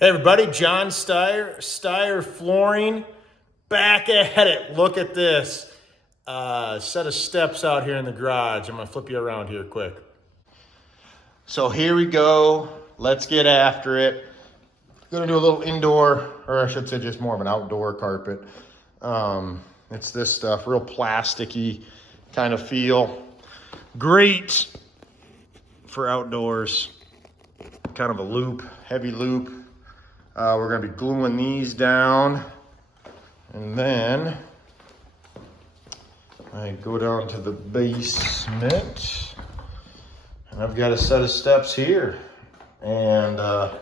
Hey everybody, John Steyr Flooring, back at it. Look at this set of steps out here in the garage. I'm gonna flip you around here quick. So here we go. Let's get after it. Gonna do a little indoor, or I should say just more of an outdoor carpet. It's this stuff, real plasticky kind of feel. Great for outdoors. Kind of a loop, heavy loop. We're gonna be gluing these down, and then I go down to the basement, and I've got a set of steps here and a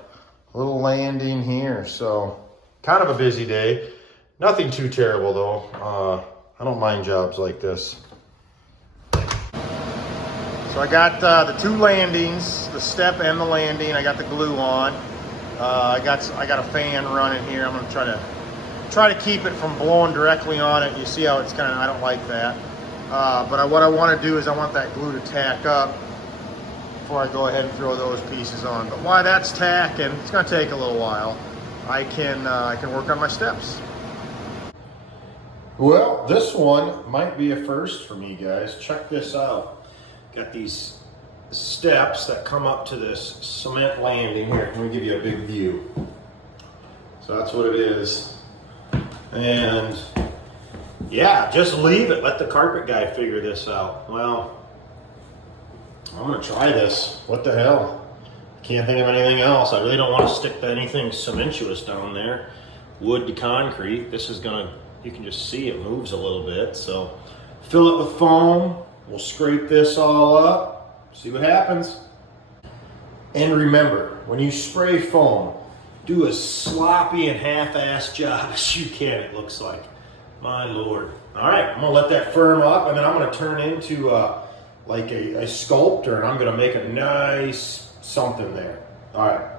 little landing here. So kind of a busy day. Nothing too terrible though. I don't mind jobs like this. So I got the two landings, the step and the landing. I got the glue on. I got a fan running here. I'm gonna try to keep it from blowing directly on it. You see how it's kind of, I don't like that. But what I want to do is I want that glue to tack up before I go ahead and throw those pieces on. But while that's tacking, it's gonna take a little while. I can work on my steps. Well, this one might be a first for me, guys. Check this out. Got these steps that come up to this cement landing here. Let me give you a big view. So that's what it is. And yeah, just leave it. Let the carpet guy figure this out. Well, I'm gonna try this. What the hell? Can't think of anything else. I really don't want to stick to anything cementuous down there. Wood to concrete. This is gonna, you can just see it moves a little bit. So fill it with foam. We'll scrape this all up. See what happens. And remember, when you spray foam, do as sloppy and half-assed job as you can, it looks like. My Lord. All right, I'm gonna let that firm up, and then I'm gonna turn into like a sculptor, and I'm gonna make a nice something there. All right.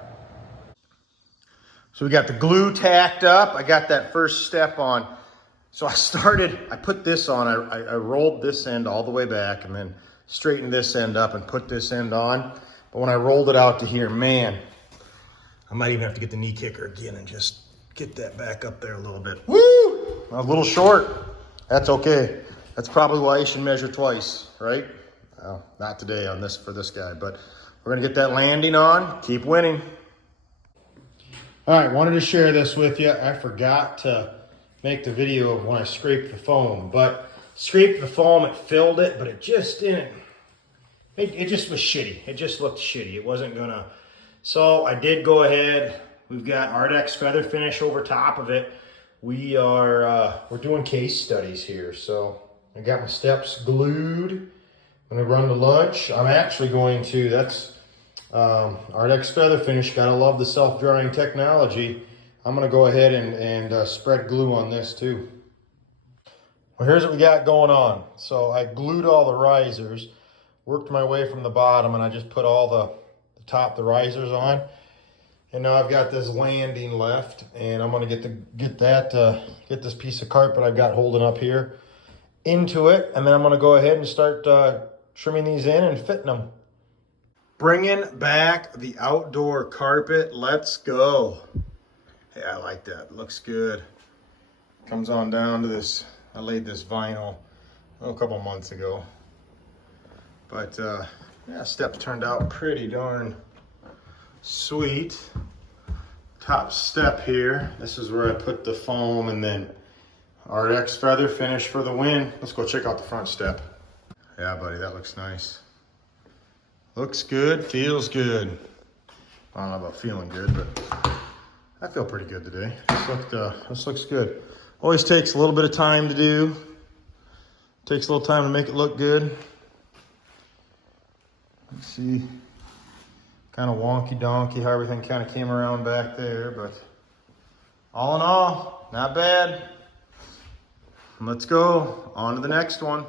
So we got the glue tacked up. I got that first step on. So I put this on, I rolled this end all the way back, and then straightened this end up and put this end on. But when I rolled it out to here, man, I might even have to get the knee kicker again and just get that back up there a little bit. Woo! A little short. That's okay. That's probably why you should measure twice, right? Well, not today on this for this guy, but we're gonna get that landing on, keep winning. All right, wanted to share this with you. I forgot to make the video of when I scraped the foam, but scraped the foam, it filled it, but it just didn't. It just was shitty. It just looked shitty. It wasn't gonna. So I did go ahead. We've got Ardex feather finish over top of it. We're doing case studies here. So I got my steps glued. I'm gonna run to lunch. I'm actually going to. That's Ardex feather finish. Gotta love the self-drying technology. I'm gonna go ahead and spread glue on this too. Well, here's what we got going on. So I glued all the risers, worked my way from the bottom, and I just put all the the risers on. And now I've got this landing left, and I'm gonna get this piece of carpet I've got holding up here into it, and then I'm gonna go ahead and start trimming these in and fitting them. Bringing back the outdoor carpet. Let's go. Hey, I like that. Looks good. Comes on down to this. I laid this vinyl a couple months ago. But yeah, steps turned out pretty darn sweet. Top step here. This is where I put the foam, and then Ardex feather finish for the win. Let's go check out the front step. Yeah, buddy, that looks nice. Looks good, feels good. I don't know about feeling good, but I feel pretty good today. This looks good. Always takes a little bit of time to do. Takes a little time to make it look good. Let's see, kind of wonky donkey how everything kind of came around back there, but all in all, not bad. Let's go on to the next one.